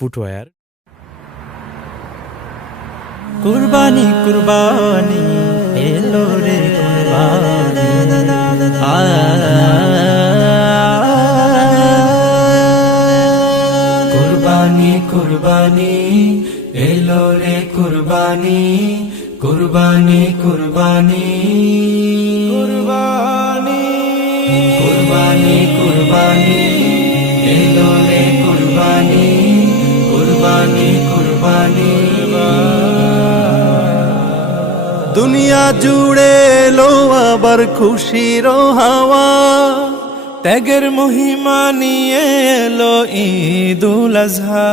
Footwear. কুরবানি কুরবানি এলো রে কুরবানি, কুরবানি কুরবানি এলো রে কুরবানি, কুরবানি কুরবানি কুরবানি কুরবানি কুরবানি এলো রে কুরবানি, কুরবানি কুরবানি। দুনিয়া জুড়ে এলো আবার খুশির হাওয়া, ত্যাগের মহিমা নিয়ে এলো ঈদুল আজহা।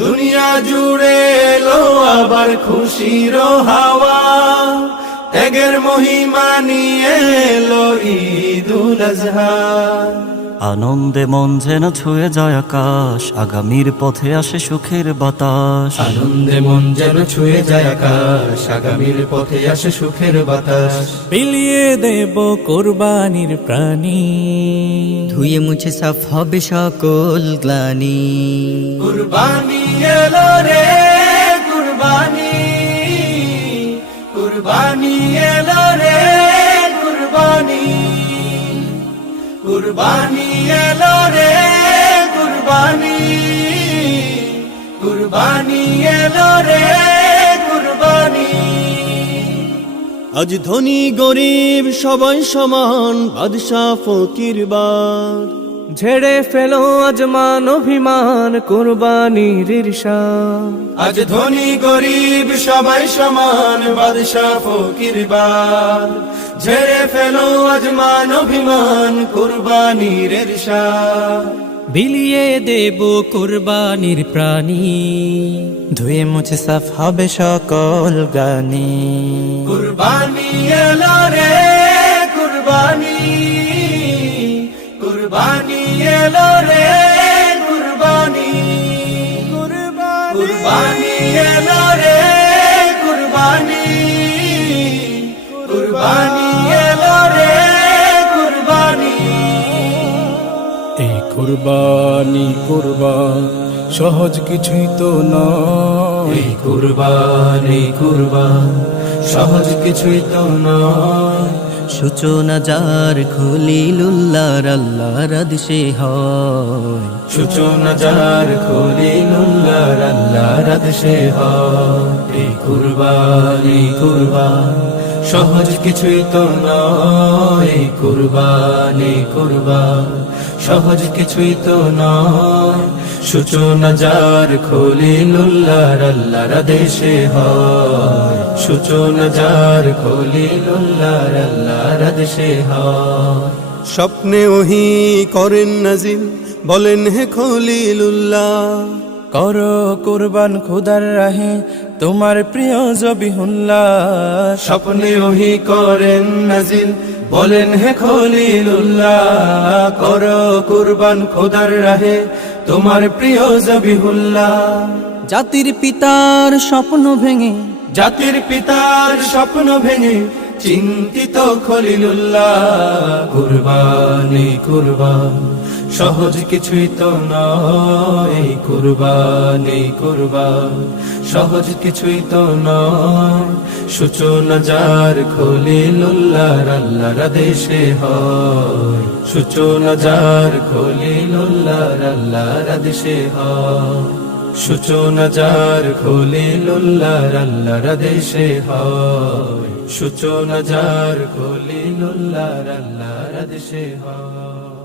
দুনিয়া জুড়ে এলো আবার খুশির হাওয়া, ত্যাগের মহিমা নিয়ে এলো ঈদুল আজহা। আনন্দে মন যেন ছুঁয়ে যায় আকাশ, আগামীর পথে আসে সুখের বাতাস। আনন্দে মন যেন ছুঁয়ে যায় আকাশ, আগামীর পথে আসে সুখের বাতাস। বিলিয়ে দেব কোরবানির প্রাণী, ধুয়ে মুছে সাফ হবে সকল গ্লানি। কুরবানি এলো রে কুরবানি, কুরবানি এলো রে কুরবানি, কুরবানি এলো রে কুরবানি, কুরবানি এলো রে কুরবানি। আজ ধনী গরিব সবাই সমান, বাদশা ফকির বাদ ঝেড়ে ফেলো আজ মান অভিমান, কোরবানির ঈর্ষাদ। আজ ধনী গরিব সবাই সমান, বাদশা ফকির বাদ ঝেড়ে ফেলো আজ মান অভিমান, কুরবানির ঈর্ষাদ। বিলিয়ে দেব কোরবানির প্রাণী, ধুয়ে মুছে সাফ হবে সকল গ্লানি। কুরবানি এলো রে কুরবানি, কুরবানি এলো রে কুরবানি, কুরবানি এলো রে কুরবানি, কুরবানি এলো রে কুরবানি। এই কুরবানি কুরবান সহজ কিছুই তো নয়। এই কুরবানি কুরবান সহজ কিছুই তো নয়। সূচনা যার খলিলুল্লাহর আল্লাহর আদেশে হয়, সূচনা যার খলিলুল্লাহর আল্লাহর আদেশে হয়। এই কুরবানি কুরবান সহজ কিছুই তো নয়। এই কুরবানি কুরবান সহজ কিছুই তো নয়। সূচনা যার খলিলুল্লাহর আল্লাহর আদেশে হয়, সূচনা যার খলিলুল্লাহর আল্লাহর আদেশে হয়। স্বপ্নে ওহি করেন নাজিল, বলেন হে খলিলুল্লাহ, করো কুরবান খুদার রাহে তোমার প্রিয় জবিহুল্লাহ। স্বপ্নে ওহি করেন নাজিল, বলেন হে খলিলুল্লাহ, করো কুরবান খোদার রাহে তোমার প্রিয় জবিহুল্লাহ। জাতির পিতার স্বপ্ন ভেঙে, জাতির পিতার স্বপ্ন ভেঙে চিন্তিত খলিলুল্লাহ। কুরবানি কুরবান সহজ কিছুই তো নয়। কুরবানি কুরবান সহজ কিছুই তো নয়। সূচনা যার খলিলুল্লাহর আল্লাহর আদেশে হয়, সূচনা যার খলিলুল্লাহর আল্লাহর আদেশে হয়। সূচনা যার খলিলুল্লাহর আল্লাহর আদেশে হয়, সূচনা যার খলিলুল্লাহর আল্লাহর আদেশে হয়।